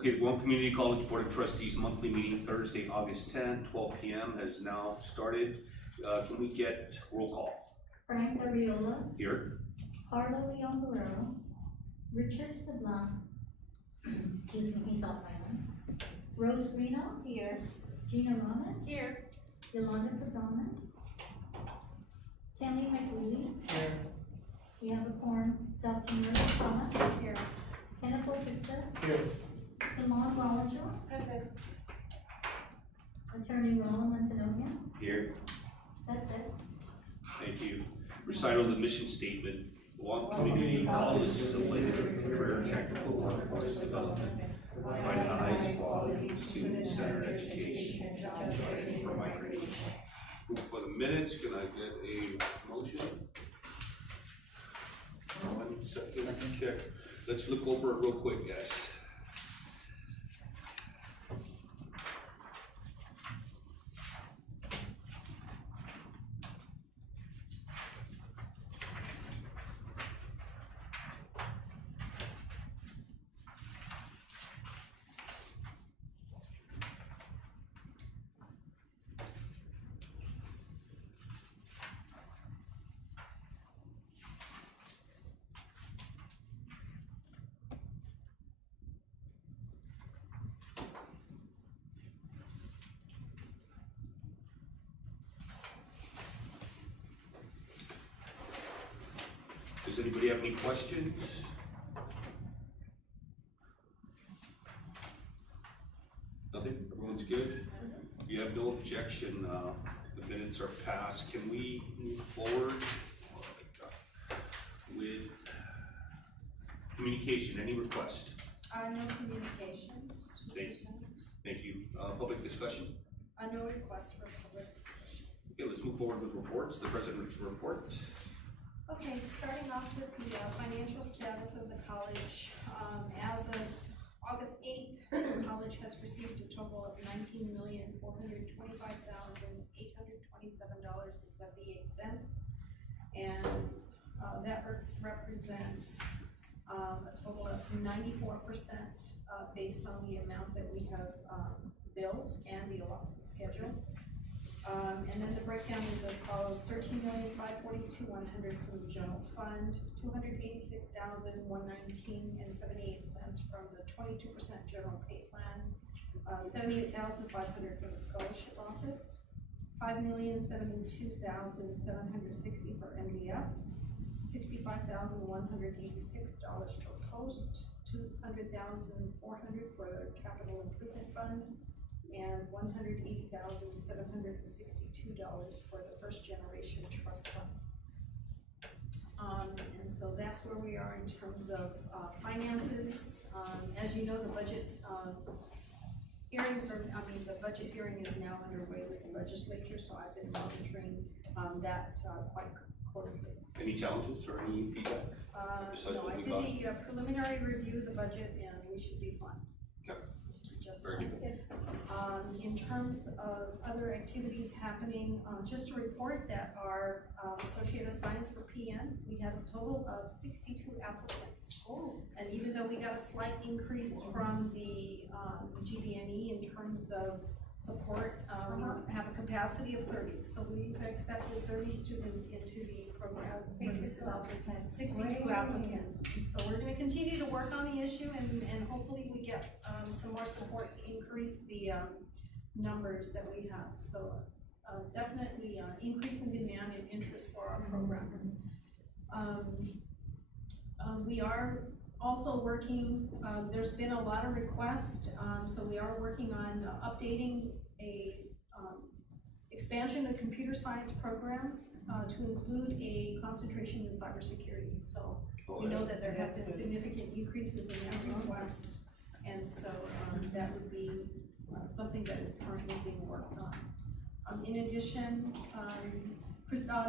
Okay, the Guam Community College Board of Trustees monthly meeting Thursday, August 10, 12 p.m. has now started. Can we get roll call? Frank Ariola, Here. Carla Leon Guerrero, Richard Sablan, excuse me, he's off island. Rose Reno, here. Gina Ramos, here. Yolanda Padomas, Tammy McWillie, here. We have a quorum. Dr. Maria Thomas, here. Kenneth Bautista, Here. Simone Wallinger, present. Attorney Roland Montanoglia, Here. that's it. Thank you. Recital of the mission statement. Guam Community College is a career technical workforce development, providing the highest quality student-centered education for migration. For the minutes, can I get a motion? One second, I can check. Let's look over it real quick, guys. Does anybody have any questions? Nothing? Everyone's good? You have no objection, the minutes are passed. Can we move forward with communication? Any request? No communications to be presented. Thank you. Public discussion? No request for public discussion. Okay, let's move forward with reports. The president's report. Okay, starting off with the financial status of the college. As of August 8th, the college has received a total of $19,425,827.78. And that represents a total of 94% based on the amount that we have billed and the allotment schedule. And then the breakdown is as follows: $13,542,100 from the general fund, $286,119.78 from the 22% general pay plan, $78,500 from the scholarship office, $5,072,760 for MDF, $65,186 for post, $200,400 for the capital improvement fund, and $180,762 for the first generation trust fund. And so that's where we are in terms of finances. As you know, the budget hearings the budget hearing is now underway with the legislature, so I've been monitoring that quite closely. Any challenges or any feedback? No, I did the preliminary review of the budget, and we should be fine. Okay. Just Very good. in terms of other activities happening, just to report that our Associate Science for PN, we have a total of 62 applicants. Oh. And even though we got a slight increase from the GBNE in terms of support, we have a capacity of 30. So we've accepted 30 students into the program. 62 applicants. So we're going to continue to work on the issue, and hopefully we get some more support to increase the numbers that we have. So definitely increase in demand and interest for our program. We are also working, there's been a lot of requests, so we are working on updating a expansion of computer science program to include a concentration in cybersecurity. So we know that there have been significant increases in that request, and so that would be something that is currently being worked on. In addition,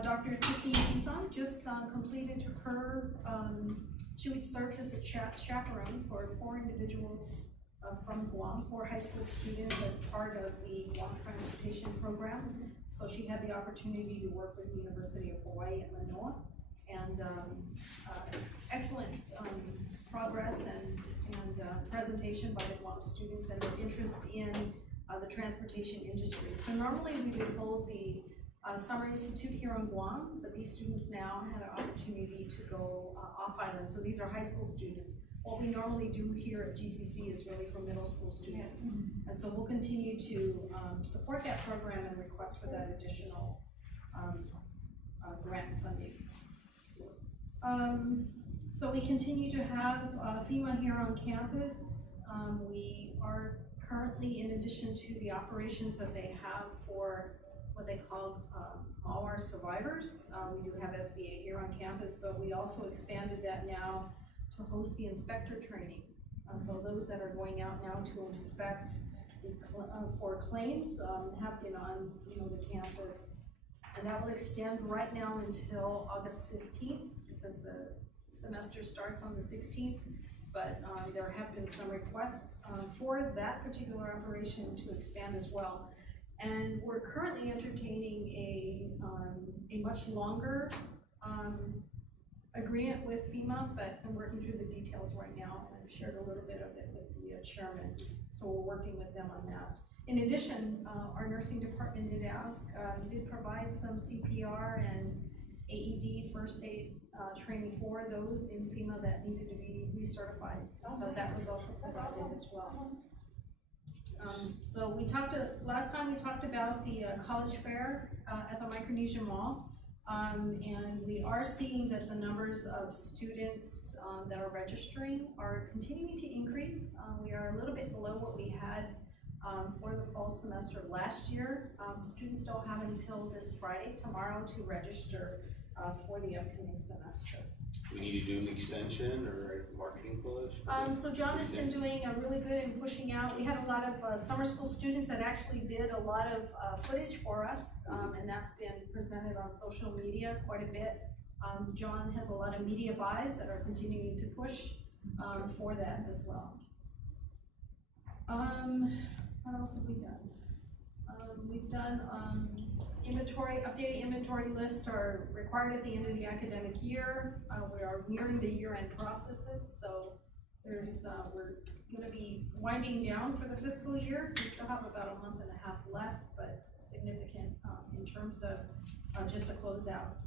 Dr. Christine Kison just completed her, she served as a chaperone for 4 individuals from Guam, 4 high school students as part of the Guam transportation program. So she had the opportunity to work with the University of Hawaii at Manoa, and excellent progress and presentation by the Guam students and their interest in the transportation industry. So normally we would hold the Summer Institute here on Guam, but these students now had an opportunity to go off island. So these are high school students. What we normally do here at GCC is really for middle school students. And so we'll continue to support that program and request for that additional grant funding. So we continue to have FEMA here on campus. We are currently, in addition to the operations that they have for what they call all our survivors, we do have SBA here on campus, but we also expanded that now to host the inspector training. So those that are going out now to inspect for claims have been on the campus. And that will extend right now until August 15th because the semester starts on the 16th. But there have been some requests for that particular operation to expand as well. And we're currently entertaining a much longer agreement with FEMA, but I'm working through the details right now. And I've shared a little bit of it with the chairman, so we're working with them on that. In addition, our nursing department did provide some CPR and AED first aid training for those in FEMA that needed to be recertified. So that was also provided as well. So last time we talked about the college fair at the Micronesian Mall. And we are seeing that the numbers of students that are registering are continuing to increase. We are a little bit below what we had for the fall semester last year. Students still have until this Friday, tomorrow, to register for the upcoming semester. We need to do an extension or a marketing push? So John has been doing a really good in pushing out. We had a lot of summer school students that actually did a lot of footage for us, and that's been presented on social media quite a bit. John has a lot of media buys that are continuing to push for that as well. What else have we done? We've done updated inventory lists are required at the end of the academic year. We are nearing the year-end processes, so we're going to be winding down for the fiscal year. We still have about a month and a half left, but significant in terms of just a closeout.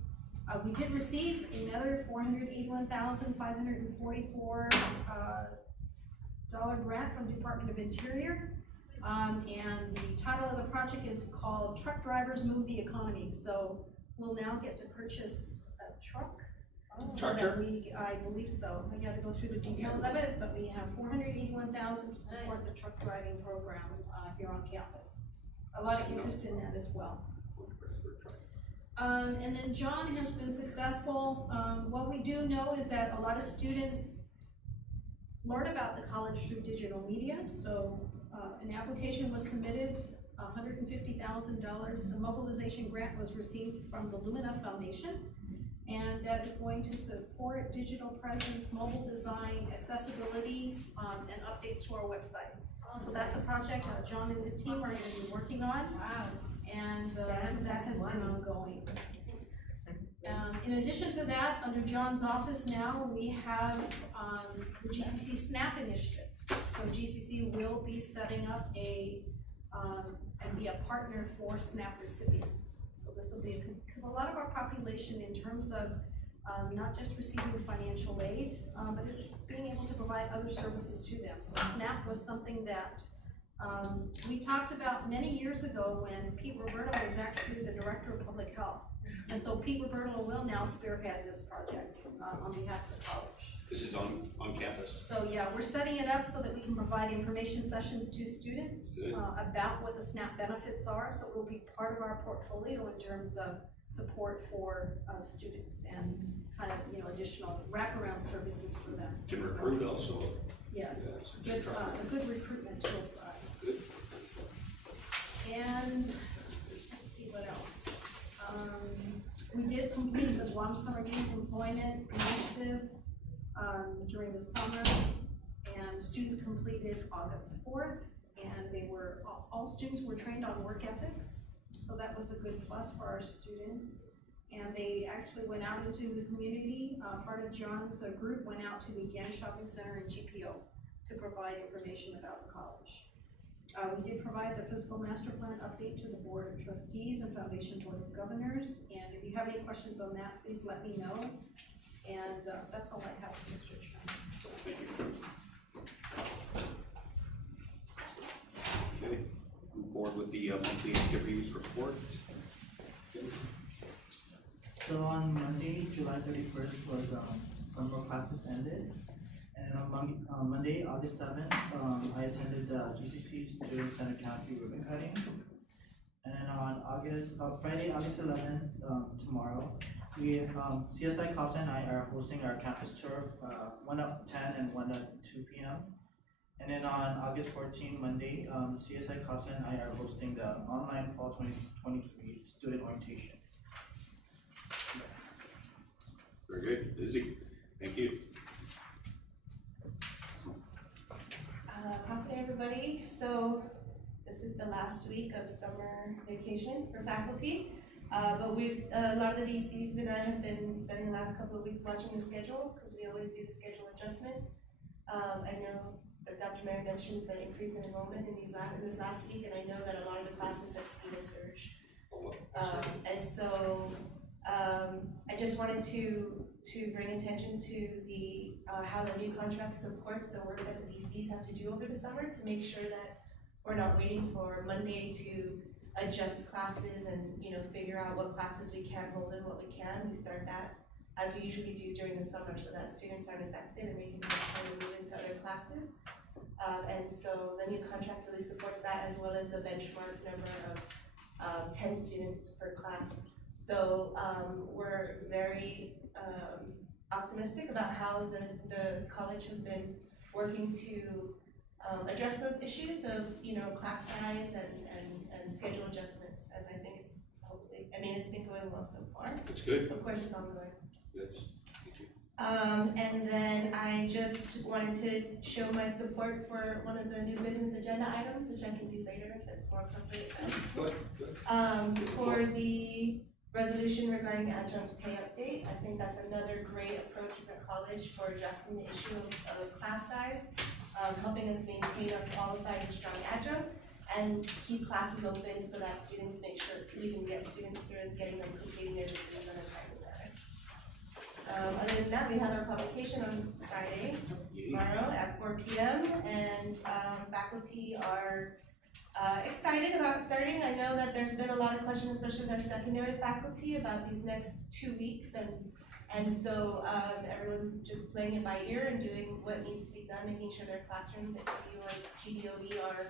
We did receive another $481,544 grant from Department of Interior. And the title of the project is called Truck Drivers Move the Economy. So we'll now get to purchase a truck. Tractor? I believe so. I gotta go through the details of it, but we have $481,000 to support the truck driving program here on campus. A lot of interest in that as well. And then John has been successful. What we do know is that a lot of students learn about the college through digital media. So an application was submitted, $150,000. A mobilization grant was received from the Lumina Foundation, and that is going to support digital presence, mobile design, accessibility, and updates to our website. So that's a project that John and his team are going to be working on. Wow. And so that has been ongoing. In addition to that, under John's office now, we have the GCC SNAP initiative. So GCC will be setting up and be a partner for SNAP recipients. So this will be, because a lot of our population in terms of not just receiving financial aid, but it's being able to provide other services to them. So SNAP was something that we talked about many years ago when Pete Roberto was actually the Director of Public Health. And so Pete Roberto will now spearhead this project on behalf of the college. This is on campus? So yeah, we're setting it up so that we can provide information sessions to students about what the SNAP benefits are. So it will be part of our portfolio in terms of support for students and kind of additional wraparound services for them. Can recruit also. Yes, Yeah, a good recruitment tool for us. Good. And let's see what else. We did complete the Guam Summer Youth Employment Initiative during the summer, and students completed August 4th, and all students were trained on work ethics, so that was a good plus for our students. And they actually went out into the community. Part of John's group went out to the Guam Shopping Center and GPO. to provide information about the college. We did provide the fiscal master plan update to the Board of Trustees and Foundation Board of Governors, and if you have any questions on that, please let me know. And that's all I have, Mr. Chairman. Thank you. Okay, move forward with the monthly activities report. So on Monday, July 31st was summer classes ended. And on Monday, August 7th, I attended the GCC Student Center Canopy ribbon cutting. And then on Friday, August 11th, tomorrow, we, CSI COPSA and I are hosting our campus tour, one at 10 and one at 2 p.m. And then on August 14th, Monday, CSI COPSA and I are hosting the online Fall 2023 student orientation. Very good, Lizzie, thank you. Hi everybody. So this is the last week of summer vacation for faculty. But a lot of the DCs and I have been spending the last couple of weeks watching the schedule because we always do the schedule adjustments. I know that Dr. Mary mentioned the increase in enrollment in this last week, and I know that a lot of the classes have seen a surge. And so I just wanted to bring attention to the how the new contract supports the work that the DCs have to do over the summer to make sure that we're not waiting for Monday to adjust classes and figure out what classes we can hold and what we can. We start that as we usually do during the summer so that students aren't affected and we can kind of move into other classes. And so the new contract really supports that, as well as the benchmark number of 10 students per class. So we're very optimistic about how the college has been working to address those issues of class size and schedule adjustments, and I think it's been going well so far. That's good. Of course, it's ongoing. Yes, thank you. And then I just wanted to show my support for one of the new business agenda items, which I can do later if it's more appropriate. Good. For the resolution regarding adjunct pay update, I think that's another great approach of the college for addressing the issue of class size, helping us maintain a qualified and strong adjunct, and keep classes open so that students make sure we can get students through and getting them completing their degrees on a timely manner. Other than that, we have our publication on Friday, tomorrow at 4 p.m. and faculty are excited about starting. I know that there's been a lot of questions, especially with our secondary faculty, about these next 2 weeks, and so everyone's just playing it by ear and doing what needs to be done, making sure their classrooms at GDOE are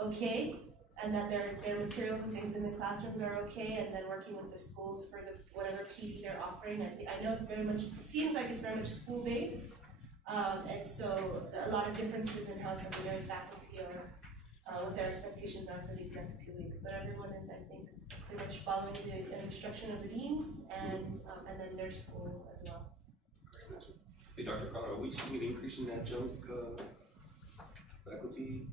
okay, and that their materials and things in the classrooms are okay, and then working with the schools for whatever PD they're offering. I know it seems like it's very much school-based, and so a lot of differences in how secondary faculty are, what their expectations are for these next 2 weeks. But everyone is, I think, pretty much following the instruction of the deans and then their school as well. Hey, Dr. Carter, are we seeing an increase in adjunct faculty?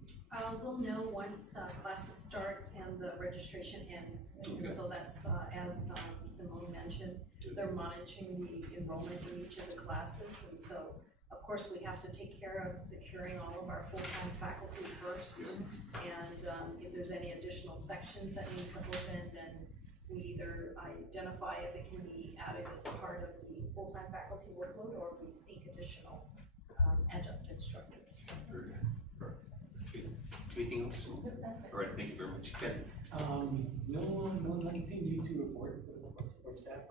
We'll know once classes start and the registration ends. And so that's, as Simone mentioned, they're monitoring the enrollment in each of the classes. And so, of course, we have to take care of securing all of our full-time faculty first. And if there's any additional sections that need to open, then we either identify if it can be added as part of the full-time faculty workload, or if we seek additional adjunct instructors. Very good. Perfect. Okay. Anything else? All right, thank you very much. Ken? Nothing new to report for the support staff.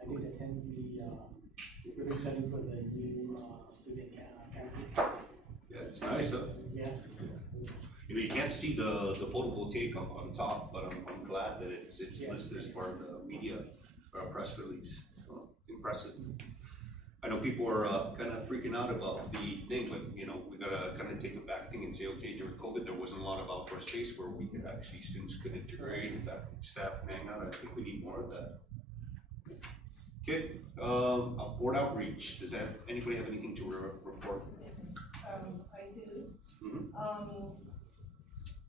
I did attend the ribbon cutting for the new student canopy. Yeah, it's nice. Yes. You can't see the photovoltaic on top, but I'm glad that it's listed as part of the media press release. So it's impressive. I know people are kind of freaking out about the thing, but we gotta kind of take a back thing and say, okay, during COVID, there wasn't a lot of outdoor space where we could actually, students could integrate, in fact, staff can hang out. I think we need more of that. Okay, board outreach. Does anybody have anything to report? Yes, I do. Mm-hmm.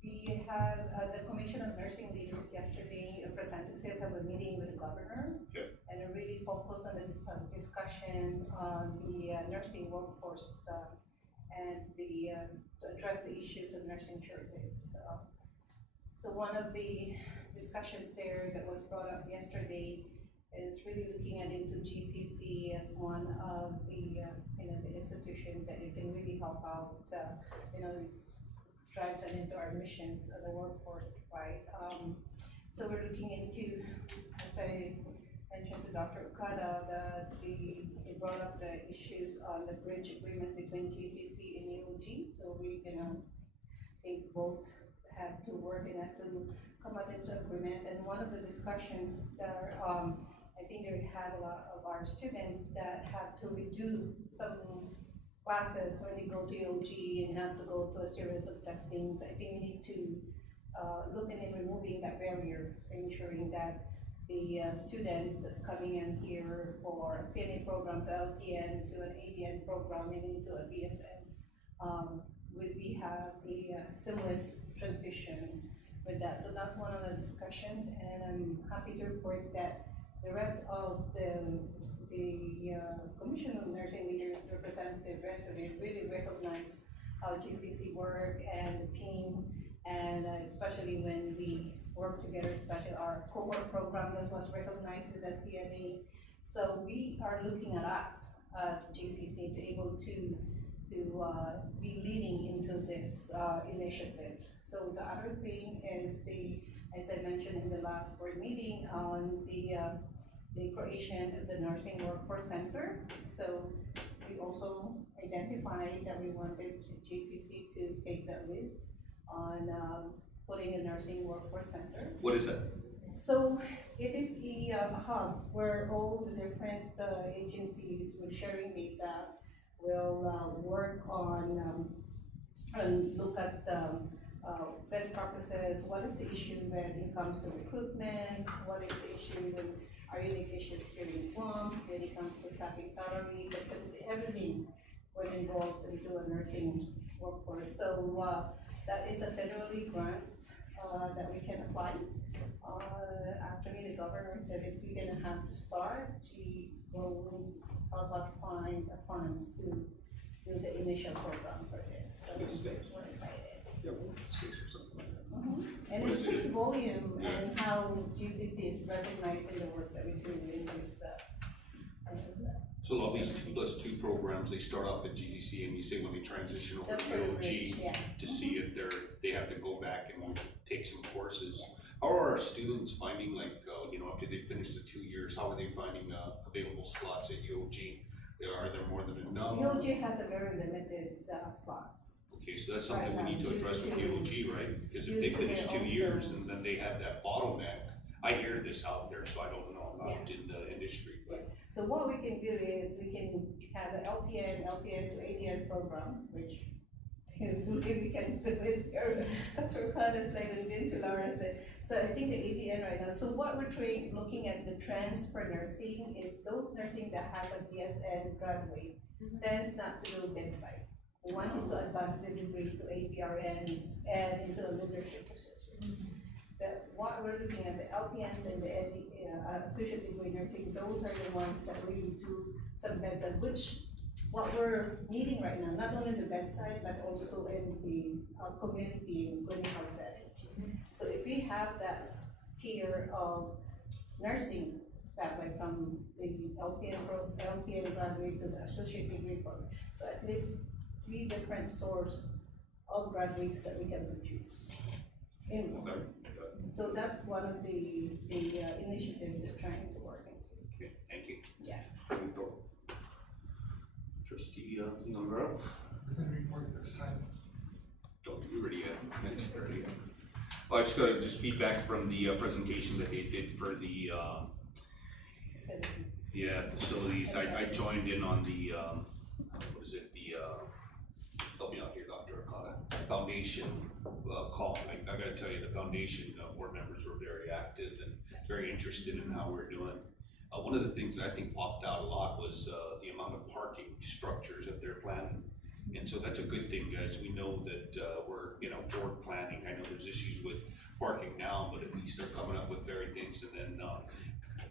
We had the Commission of Nursing Leaders yesterday representatives have a meeting with the governor. Okay. And it really focused on the discussion on the nursing workforce and to address the issues of nursing shortage. So one of the discussions there that was brought up yesterday is really looking at into GCC as one of the, the institution that it can really help out, it drives it into our missions of the workforce, right? So we're looking into, as I mentioned to Dr. Okada, that they brought up the issues on the bridge agreement between GCC and UOG. So we, they both had to work and had to come up into agreement. And one of the discussions that I think they had a lot of our students that had to redo some classes when they go to UOG and have to go to a series of testings. I think we need to look into removing that barrier, so ensuring that the students that's coming in here for a CNA program to LPN to an ADN program and into a BSN, we have a seamless transition with that. So that's one of the discussions, and I'm happy to report that the rest of the Commission on Nursing Leaders representative yesterday really recognized how GCC work and the team, and especially when we work together, especially our cohort program that was recognized as a CNA. So we are looking at us as GCC to able to be leading into this initiatives. So the other thing is as I mentioned in the last board meeting, on the creation of the Nursing Workforce Center. So we also identified that we wanted GCC to take that lead on putting a Nursing Workforce Center. What is that? So it is a hub where all the different agencies with sharing data will work on and look at best practices. What is the issue when it comes to recruitment? What is the issue when our unique issues here in Guam when it comes to staffing salary? Because everything will involve into a nursing workforce. So that is a federally grant that we can apply. Actually, the governor said if we're gonna have to start, she will help us find the funds to do the initial program for this. So Good space. we're excited. Yeah, space or something like that. And What it is speaks it? volume Yeah. and how GCC is recognizing the work that we do in this. So all these 2+2 programs, they start off at GDC, and you say when they transition over That's to for the UOG bridge, yeah. to see if they have to go back and take some courses. How are our students finding, like, after they finish the 2 years, how are they finding available slots at UOG? Are there more than enough? UOG has a very limited slots. Okay, so that's something we Right, need to address with due to- UOG, right? Because if due they to finish their 2 also- years and then they have that bottleneck, I hear this out there, so I don't know, I'm not Yeah. in the industry, but. So what we can do is we can have an LPN to ADN program, which we can do it here. Dr. Khan is like the Vin Pilar said. So I think the ADN right now, so what we're looking at the transfer nursing is those nursing that has a BSN graduate, tends not to do bedside. We want them to advance their degree to APRNs and into a leadership position. What we're looking at, the LPNs and the associate degree nursing, those are the ones that really do some bedside, which what we're needing right now, not only the bedside, but also in the community and clinical setting. So if we have that tier of nursing staff, like from the LPN graduate to the associate degree program, so at least 3 different source of graduates that we can produce. Okay. So that's one of the initiatives they're trying to work into. Okay, thank you. Yeah. Trustee Navarro? Within report this time. Oh, you already had. Well, I just got feedback from the presentation that they did for the facilities. I joined in on the help me out here, Dr. Okada, foundation call. I gotta tell you, the foundation board members were very active and very interested in how we're doing. One of the things that I think popped out a lot was the amount of parking structures that they're planning. And so that's a good thing, guys. We know that we're forward planning. I know there's issues with parking now, but at least they're coming up with very things. And then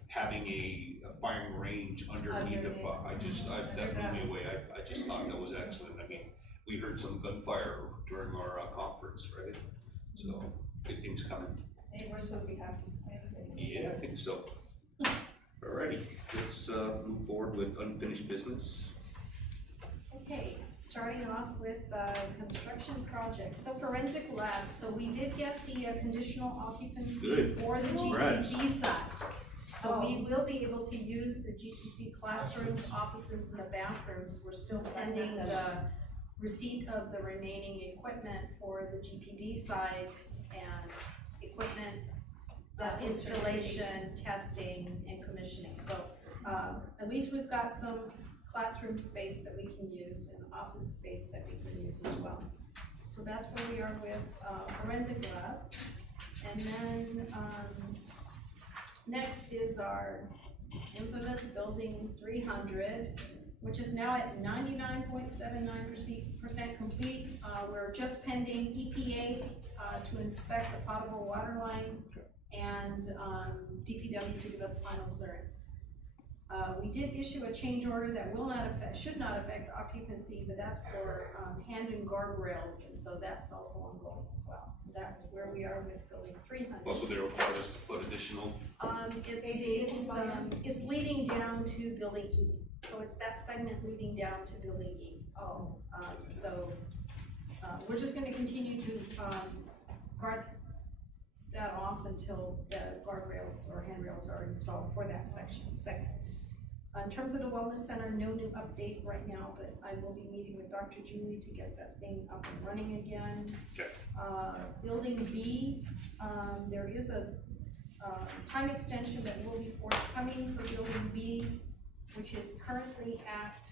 having a firing range underneath the, that blew me away. I just thought that was excellent. I mean, we heard some gunfire during our conference, right? So, good things coming. Neighbors will be happy. Yeah, I think so. Alrighty, let's move forward with unfinished business. Okay, starting off with construction project. So forensic lab, so we did get the conditional occupancy Good. for the Congrats. GCC side. So we will be able to use the GCC classrooms, offices, and the bathrooms. We're still pending the receipt of the remaining equipment for the GPD side and equipment installation, testing, and commissioning. So at least we've got some classroom space that we can use and office space that we can use as well. So that's where we are with forensic lab. And then next is our infamous building 300, which is now at 99.79% complete. We're just pending EPA to inspect the potable water line and DPW to give us final clearance. We did issue a change order that should not affect occupancy, but that's for hand and guardrails, and so that's also ongoing as well. So that's where we are with building 300. Also, they require us to put additional, It's leading down to building E. So it's that segment leading down to building E. We're just gonna continue to guard that off until the guardrails or handrails are installed for that segment. In terms of the wellness center, no new update right now, but I will be meeting with Dr. Julie to get that thing up and running again. Okay. Building B, there is a time extension that will be forthcoming for building B, which is currently at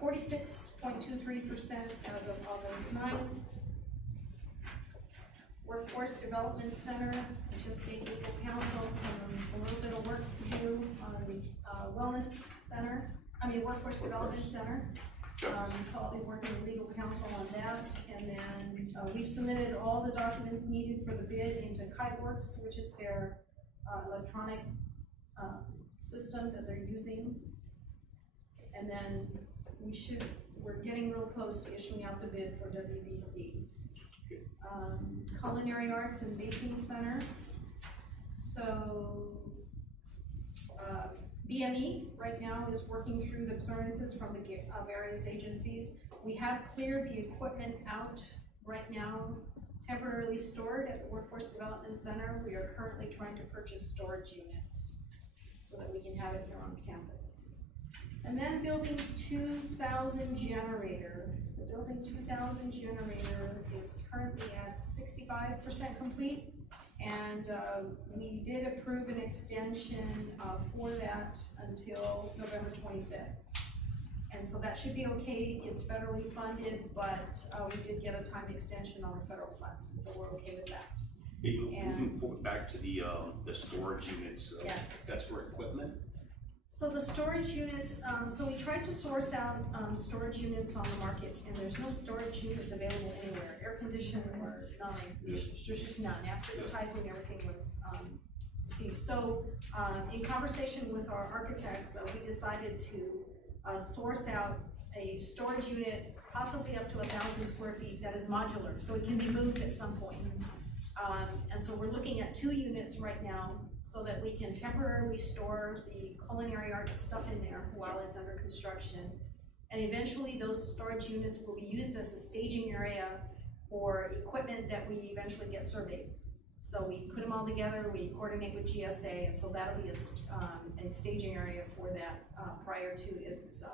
46.23% as of August 9th. Workforce Development Center, we just gave legal counsel a little bit of work to do on the Workforce Development Center. So I'll be working with legal counsel on that. And then we've submitted all the documents needed for the bid into Kiteworks, which is their electronic system that they're using. And then we're getting real close to issuing out the bid for WBC. Culinary Arts and Baking Center. So BME right now is working through the clearances from the various agencies. We have cleared the equipment out right now, temporarily stored at the Workforce Development Center. We are currently trying to purchase storage units so that we can have it here on campus. And then building 2000 generator. The building 2000 generator is currently at 65% complete, and we did approve an extension for that until November 25th. And so that should be okay. It's federally funded, but we did get a time extension on the federal funds, and so we're okay with that. moving forward back to the storage units. Yes. That's for equipment? So the storage units, so we tried to source out storage units on the market, and there's no storage units available anywhere, air conditioned or non-air-conditioned. There's just none. After the typhoon, everything was received. So in conversation with our architects, we decided to source out a storage unit, possibly up to 1,000 square feet, that is modular, so it can be moved at some point. And so we're looking at 2 units right now, so that we can temporarily store the culinary arts stuff in there while it's under construction. And eventually those storage units will be used as a staging area for equipment that we eventually get surveyed. So we put them all together, we coordinate with GSA, and so that'll be a staging area for that prior to its,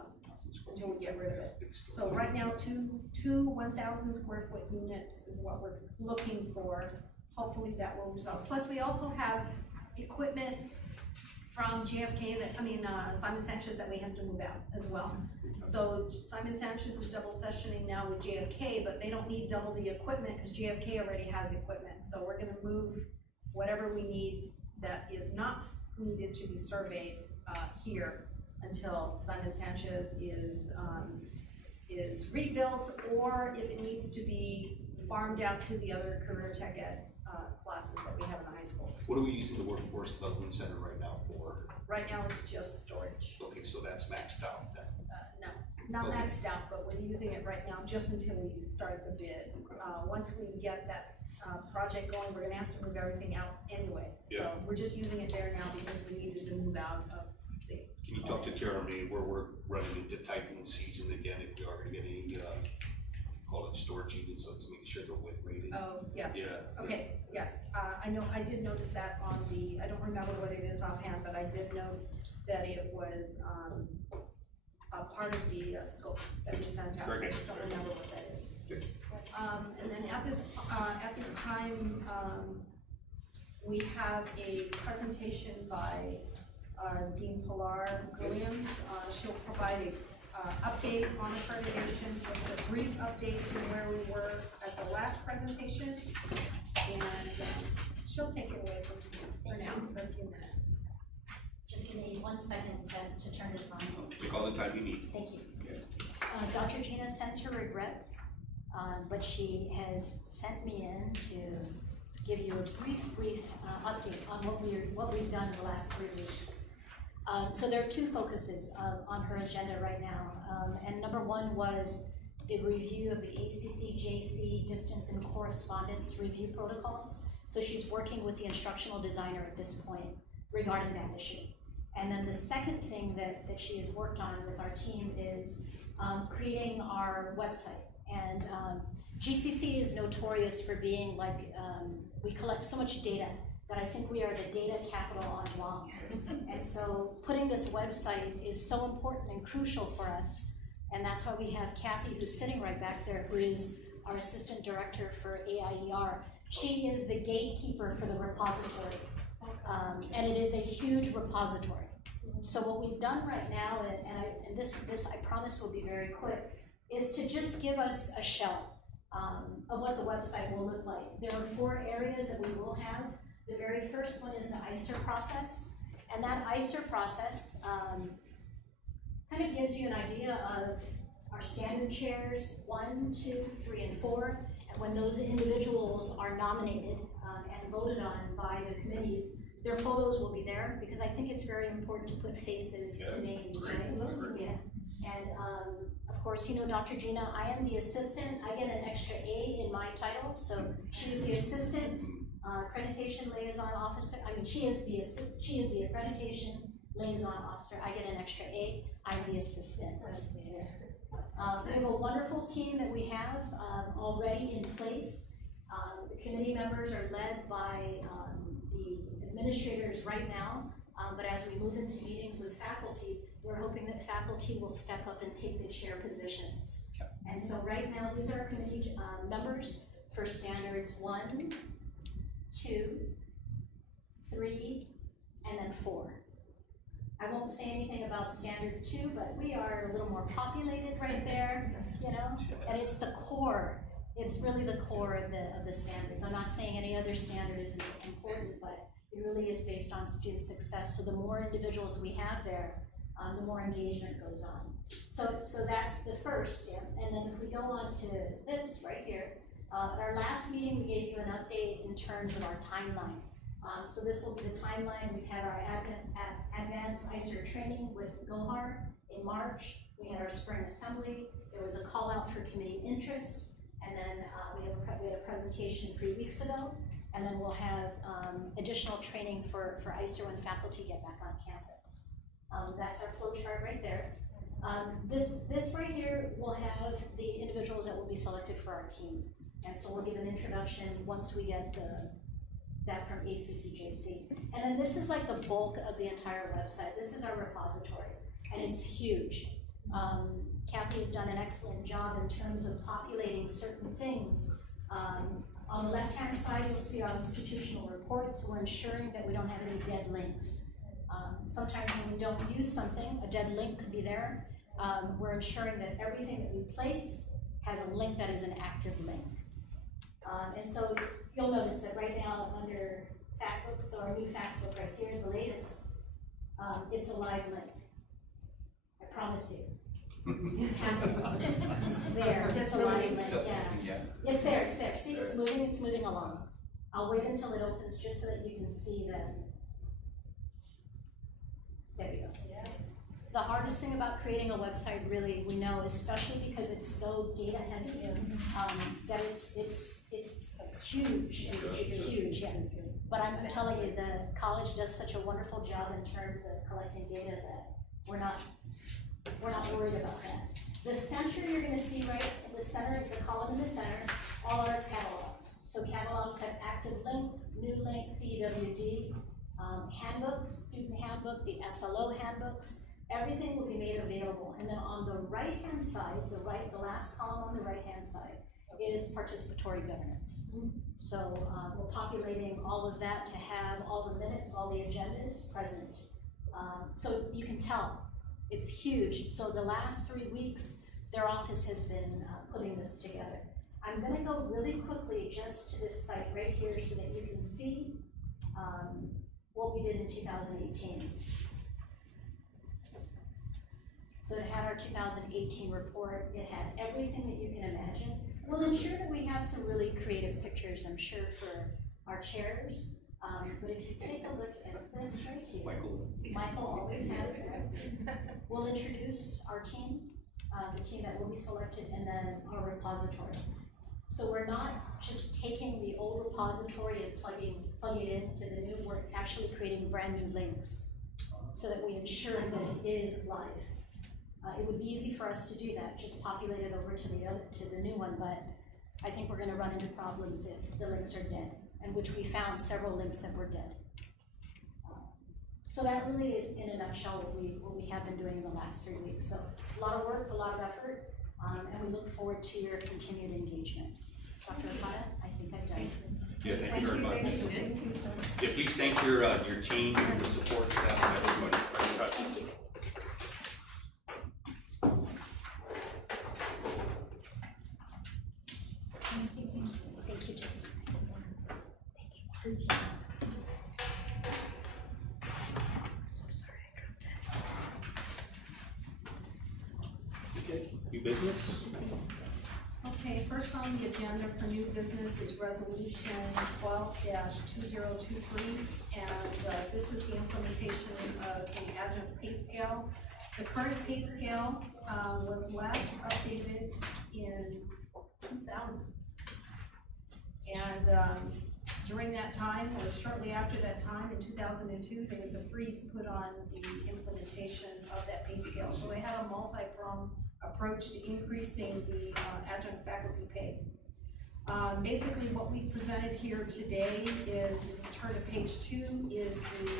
until we get rid of it. So right now, two 1,000 square foot units is what we're looking for. Hopefully that will resolve. Plus we also have equipment from JFK Simon Sanchez that we have to move out as well. So Simon Sanchez is double sessioning now with JFK, but they don't need double the equipment because JFK already has equipment. So we're gonna move whatever we need that is not needed to be surveyed here until Simon Sanchez is rebuilt, or if it needs to be farmed out to the other career tech ed classes that we have in the high schools. What are we using the Workforce Development Center right now for? Right now, it's just storage. Okay, so that's maxed out then? No. not Okay. maxed out, but we're using it right now just until we start the bid. Once we get that, project going, we're gonna have to move everything out anyway. Yeah. So we're just using it there now because we needed to move out of the. Can you talk to Jeremy where we're running into typhoon season again, if we are gonna get any, call it storage units, so let's make sure they're wet rated? Oh, yes. Yeah. Okay, yes, I know, I did notice that on the, I don't remember what it is offhand, but I did note that it was, a part of the scope that we sent out. Very I good. just don't remember what that is. Good. And then at this time, we have a presentation by, Dean Pilar Williams. She'll provide a, update on accreditation, just a brief update from where we were at the last presentation. And, she'll take it away for now, for a few minutes. Just give me 1 second to turn this on. Take all the time you need. Thank you. Dr. Gina sends her regrets, but she has sent me in to give you a brief update on what we've done in the last 3 weeks. So there are 2 focuses on her agenda right now, and number 1 was the review of the ACCJC distance and correspondence review protocols. So she's working with the instructional designer at this point regarding that issue. And then the second thing that she has worked on with our team is creating our website. And GCC is notorious for being like, we collect so much data that I think we are the data capital on Guam. And so putting this website is so important and crucial for us. And that's why we have Kathy, who's sitting right back there, who is our assistant director for AIER. She is the gatekeeper for the repository. And it is a huge repository. So what we've done right now, and this I promise will be very quick, is to just give us a shell of what the website will look like. There are 4 areas that we will have. The very first one is the ICER process, and that ICER process kind of gives you an idea of our standard chairs, 1, 2, 3, and 4, and when those individuals are nominated and voted on by the committees, their photos will be there, because I think it's very important to put faces to names, right? Yeah. And of course, you know Dr. Gina, I am the assistant. I get an extra A in my title, so she's the assistant accreditation liaison officer. I mean, she is the accreditation liaison officer. I get an extra A. I'm the assistant. We have a wonderful team that we have already in place. The committee members are led by the administrators right now, but as we move into meetings with faculty, we're hoping that faculty will step up and take the chair positions. And so right now, these are our committee members for standards 1, 2, 3, and then 4. I won't say anything about standard 2, but we are a little more populated right there, you know, and it's the core. It's really the core of the standards. I'm not saying any other standard is important, but it really is based on student success. So the more individuals we have there, the more engagement goes on. So that's the first step. And then if we go on to this right here, at our last meeting, we gave you an update in terms of our timeline. So this will be the timeline. We've had our advanced ICER training with Gohar in March. We had our spring assembly. There was a call out for committee interest. And then we had a presentation 3 weeks ago. And then we'll have additional training for ICER when faculty get back on campus. That's our flow chart right there. This right here will have the individuals that will be selected for our team. And so we'll give an introduction once we get that from ACCJC. And then this is like the bulk of the entire website. This is our repository, and it's huge. Kathy has done an excellent job in terms of populating certain things. On the left-hand side, you'll see our institutional reports. We're ensuring that we don't have any dead links. Sometimes when we don't use something, a dead link could be there. We're ensuring that everything that we place has a link that is an active link. And so you'll notice that right now under fact books, so our new fact book right here, the latest, it's a live link. I promise you. It's happening. It's there. It's a live link. Yeah. It's there. See, it's moving along. I'll wait until it opens just so that you can see that. There we go. the hardest thing about creating a website, really, we know, especially because it's so data heavy, that it's huge, it's huge, yeah. But I'm telling you, the college does such a wonderful job in terms of collecting data that we're not worried about that. The center, you're gonna see right in the center, the column in the center, all our catalogs. So catalogs have active links, new links, CEWD, handbooks, student handbook, the SLO handbooks, everything will be made available. And then on the right-hand side, the last column on the right-hand side is participatory governance. So we're populating all of that to have all the minutes, all the agendas present. So you can tell, it's huge. So the last 3 weeks, their office has been putting this together. I'm gonna go really quickly just to this site right here so that you can see what we did in 2018. So it had our 2018 report, it had everything that you can imagine. We'll ensure that we have some really creative pictures, I'm sure, for our chairs. But if you take a look at this right here, Michael always has that. We'll introduce our team, the team that will be selected, and then our repository. So we're not just taking the old repository and plugging it into the new, we're actually creating brand new links so that we ensure that it is live. It would be easy for us to do that, just populate it over to the new one, but I think we're gonna run into problems if the links are dead, and which we found several links that were dead. So that really is, in a nutshell, what we have been doing in the last 3 weeks. So a lot of work, a lot of effort, and we look forward to your continued engagement. Dr. Okada, I think I've done. Yeah, thank you very much. Yeah, please thank your team, the support staff, and everybody. Thank you. Thank you, Jim. Thank you. So sorry I dropped that. Okay, new business? Okay, first on the agenda for new business is resolution 12-2023, and this is the implementation of the adjunct pay scale. The current pay scale was last updated in 2000. And during that time, or shortly after that time, in 2002, there was a freeze put on the implementation of that pay scale. So they had a multi-pronged approach to increasing the adjunct faculty pay. Basically, what we presented here today is, if you turn to page 2, is the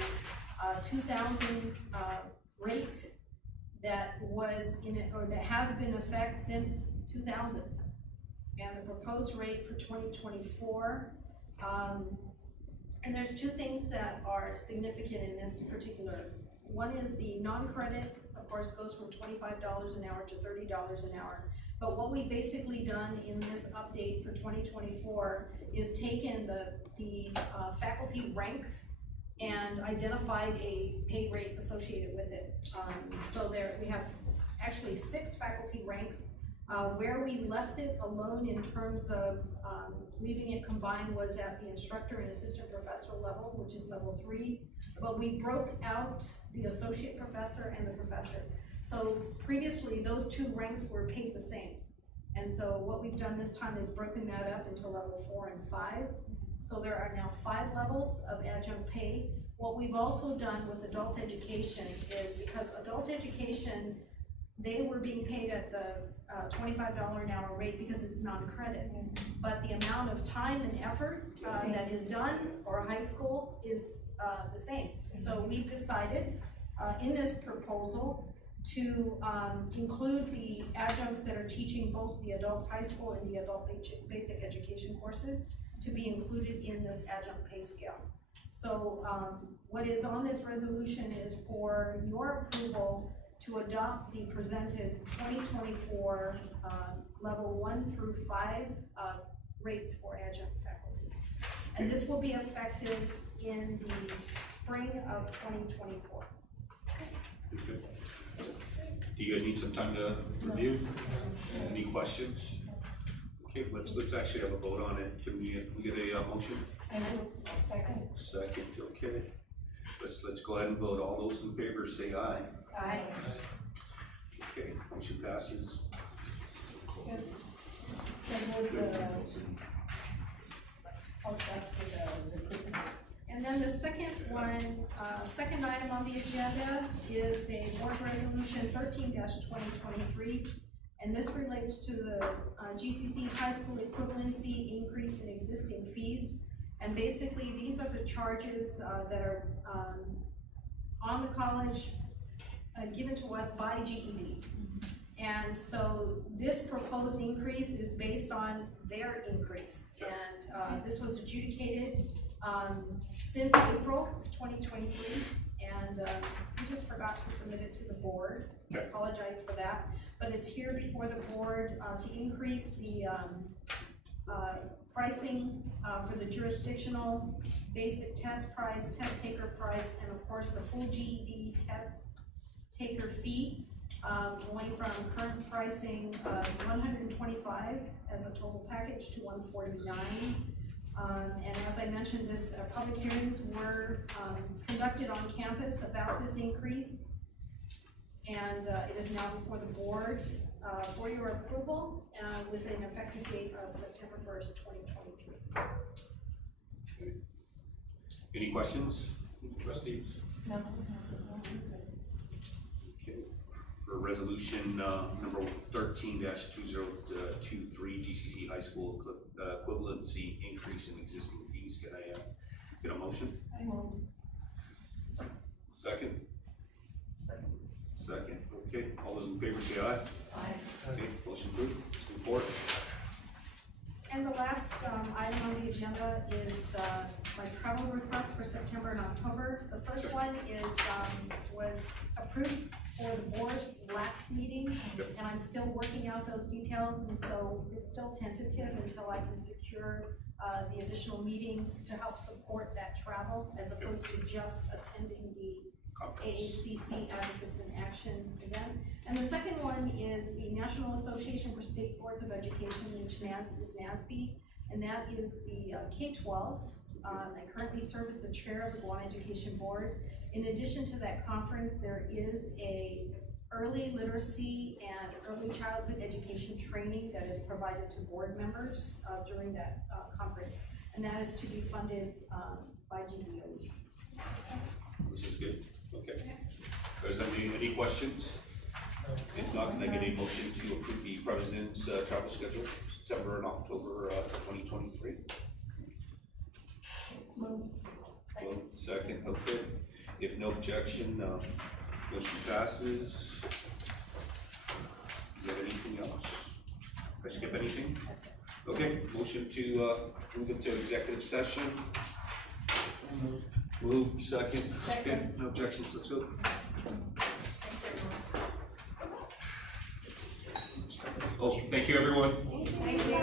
2000 rate that was in it, or that has been in effect since 2000. And the proposed rate for 2024, and there's 2 things that are significant in this particular. One is the non-credit, of course, goes from $25 an hour to $30 an hour. But what we've basically done in this update for 2024 is taken the faculty ranks and identified a pay rate associated with it. So there we have actually 6 faculty ranks. Where we left it alone in terms of leaving it combined was at the instructor and assistant professor level, which is level 3. But we broke out the associate professor and the professor. So previously, those 2 ranks were paid the same. And so what we've done this time is broken that up into level 4 and 5. So there are now 5 levels of adjunct pay. What we've also done with adult education is, because adult education, they were being paid at the $25 an hour rate because it's non-credit. But the amount of time and effort that is done for a high school is the same. So we've decided in this proposal to include the adjuncts that are teaching both the adult high school and the adult basic education courses to be included in this adjunct pay scale. So what is on this resolution is for your approval to adopt the presented 2024 level 1 through 5 rates for adjunct faculty. And this will be effective in the spring of 2024. Okay. Do you guys need some time to review? Any questions? Okay, let's actually have a vote on it. Can we get a motion? I do. Second, okay. Let's go ahead and vote. All those in favor say aye. Aye. Motion passes. And then the second one, second item on the agenda is a board resolution 13-2023. And this relates to the GCC high school equivalency increase in existing fees. And basically, these are the charges that are on the college given to us by GED. And so this proposed increase is based on their increase. And this was adjudicated since April 2023. And we just forgot to submit it to the board. I apologize for that. But it's here before the board to increase the pricing for the jurisdictional basic test price, test taker price, and of course the full GED test taker fee, going from current pricing of $125 as a total package to $149. And as I mentioned, this public hearings were conducted on campus about this increase. And it is now before the board for your approval with an effective date of September 1st, 2023. Okay. Any questions, trustees? No. Okay. For resolution number 13-2023, GCC high school equivalency increase in existing fees, can I get a motion? I will. Second? Second, okay. All those in favor say aye. Aye. Okay, motion approved. Let's move forward. And the last item on the agenda is my travel request for September and October. The first one is was approved for the board last meeting, and I'm still working out those details, and so it's still tentative until I can secure the additional meetings to help support that travel, as opposed to just attending the AACC Advocates in Action event. And the second one is the National Association for State Boards of Education, which is NASB, and that is the K-12. I currently serve as the chair of the Guam Education Board. In addition to that conference, there is a early literacy and early childhood education training that is provided to board members during that conference, and that is to be funded by GBOE. This is good. Okay. Is there any questions? If not, can I get a motion to approve the president's travel schedule, September and October 2023? Second, okay. If no objection, motion passes. Do you have anything else? Did I skip anything? Okay, motion to move into executive session. Move second. Okay, no objections, let's go. Oh, thank you, everyone. Thank you.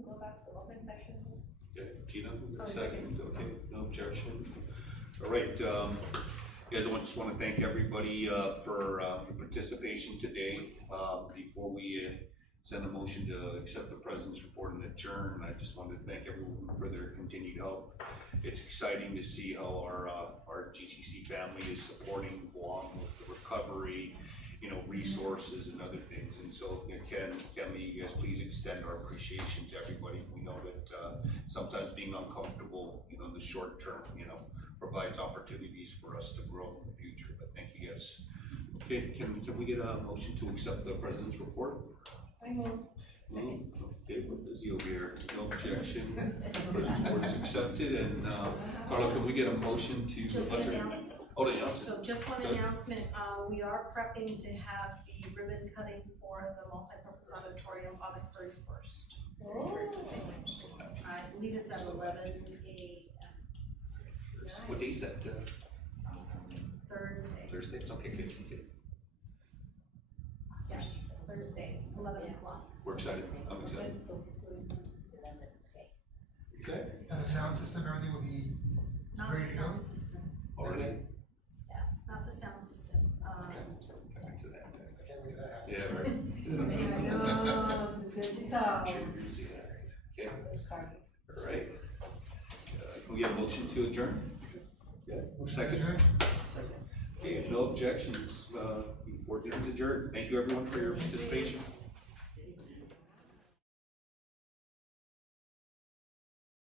go back to open session. Okay, Gina, second, okay, no objection. All right, guys, I just want to thank everybody for your participation today. Before we send a motion to accept the president's report and adjourn, I just wanted to thank everyone for their continued help. It's exciting to see how our GCC family is supporting Guam with the recovery, you know, resources and other things. And so, you know, Kelly, you guys please extend our appreciation to everybody. We know that sometimes being uncomfortable, you know, in the short term, you know, provides opportunities for us to grow in the future. But thank you guys. Okay, can we get a motion to accept the president's report? I move. Okay, we're busy over here. No objection. President's report is accepted. And Carla, can we get a motion to? Just an announcement. Oh, the announcement. So just one announcement, we are prepping to have the ribbon cutting for the multipurpose auditorium August 31st. I believe it's at 11 a.m. What day is that? Thursday. Thursday? Okay, good. Yes, Thursday, 11 o'clock. We're excited. I'm excited. Okay. And the sound system, everything will be Not ready the to go? sound system, Already? not the sound system. Back to that. I can't wait to that. Yeah, right. Digital. See that. Okay. All right. Can we get a motion to adjourn? Yeah. Second. Adjourn? Second. Okay, no objections. Board is adjourned. Thank you everyone for your participation.